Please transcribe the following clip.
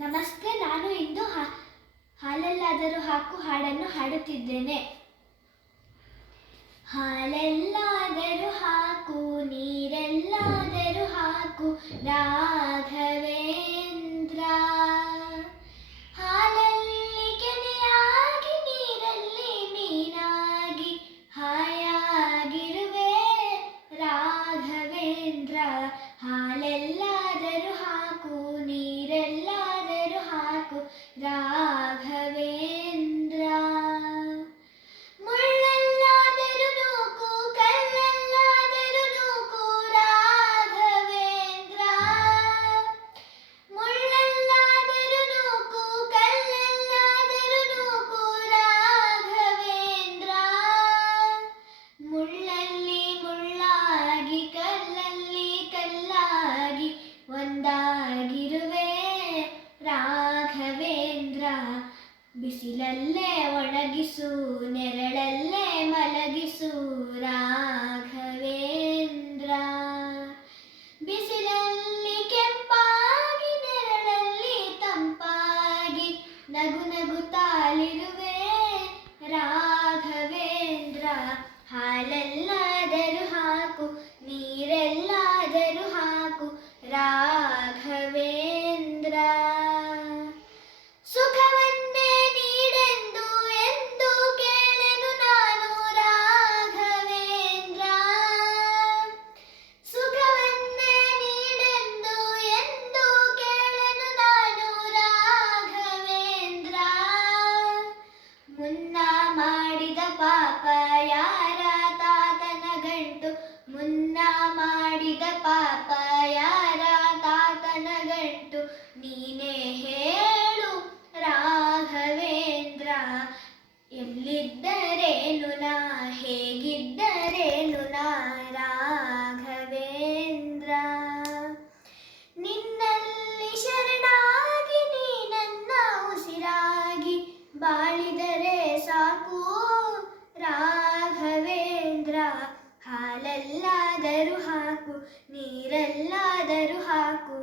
ನಮಸ್ತೆ, ನಾನು ಇಂದು ಹಾಲಲ್ಲಾದರೂ ಹಾಕು ಹಾಡನ್ನು ಹಾಡುತ್ತಿದ್ದೇನೆ. ಹಾಲಲ್ಲಾದರೂ ಹಾಕು, ನೀರೆಲ್ಲಾದರೂ ಹಾಕು ರಾಘವೇಂದ್ರ. ಹಾಲಲ್ಲಿ ಕೆನೆಯಾಗಿ, ನೀರಲ್ಲಿ ಮೀನಾಗಿ ಹಾಯಾಗಿರುವೆ ರಾಘವೇಂದ್ರ. ಹಾಲೆಲ್ಲಾದರೂ ಹಾಕು, ನೀರೆಲ್ಲಾದರೂ ಹಾಕು ರಾಘವೇಂದ್ರ. ಮುಳ್ಳೆಲ್ಲಾದರೂ ನೂಕು, ಕಲ್ಲೆಲ್ಲಾದರೂ ನೂಕು ರಾಘವೇಂದ್ರ. ಮುಳ್ಳೆಲ್ಲಾದರೂ ನೂಕು, ಕಲ್ಲೆಲ್ಲಾದರೂ ನೂಕು ರಾಘವೇಂದ್ರ. ಮುಳ್ಳಲ್ಲಿ ಮುಳ್ಳಾಗಿ, ಕಲ್ಲಲ್ಲಿ ಕಲ್ಲಾಗಿ ಒಂದಾಗಿರುವೆ ರಾಘವೇಂದ್ರ. ಬಿಸಿಲಲ್ಲೇ ಒಣಗಿಸು, ನೆರಳಲ್ಲೇ ಮಲಗಿಸು ರಾಘವೇಂದ್ರ. ಬಿಸಿಲಲ್ಲಿ ಕೆಂಪಾಗಿ, ನೆರಳಲ್ಲಿ ತಂಪಾಗಿ ನಗು ನಗುತ್ತಾಲಿರುವೆ ರಾಘವೇಂದ್ರ. ಹಾಲಲ್ಲಾದರೂ ಹಾಕು, ನೀರೆಲ್ಲಾದರೂ ಹಾಕು ರಾಘವೇಂದ್ರ. ಸುಖವನ್ನೇ ನೀಡೆಂದು ಎಂದು ಕೇಳೆನು ನಾನು ರಾಘವೇಂದ್ರ. ಸುಖವನ್ನೇ ನೀಡೆಂದು ಎಂದು ಕೇಳೆನು ನಾನು ರಾಘವೇಂದ್ರ. ಮುನ್ನ ಮಾಡಿದ ಪಾಪ ಯಾರ ತಾತನ ಗಂಟು, ಮುನ್ನ ಮಾಡಿದ ಪಾಪ ಯಾರ ತಾತನ ಗಂಟು, ನೀನೇ ಹೇಳು ರಾಘವೇಂದ್ರ. ಎಲ್ಲಿದ್ದರೇನು ನಾ, ಹೇಗಿದ್ದರೇನು ನಾ ರಾಘವೇಂದ್ರ. ನಿನ್ನಲ್ಲಿ ಶರಣಾಗಿ, ನೀ ನನ್ನ ಉಸಿರಾಗಿ ಬಾಳಿದರೆ ಸಾಕು ರಾಘವೇಂದ್ರ. ಹಾಲಲ್ಲಾದರೂ ಹಾಕು, ನೀರೆಲ್ಲಾದರೂ ಹಾಕು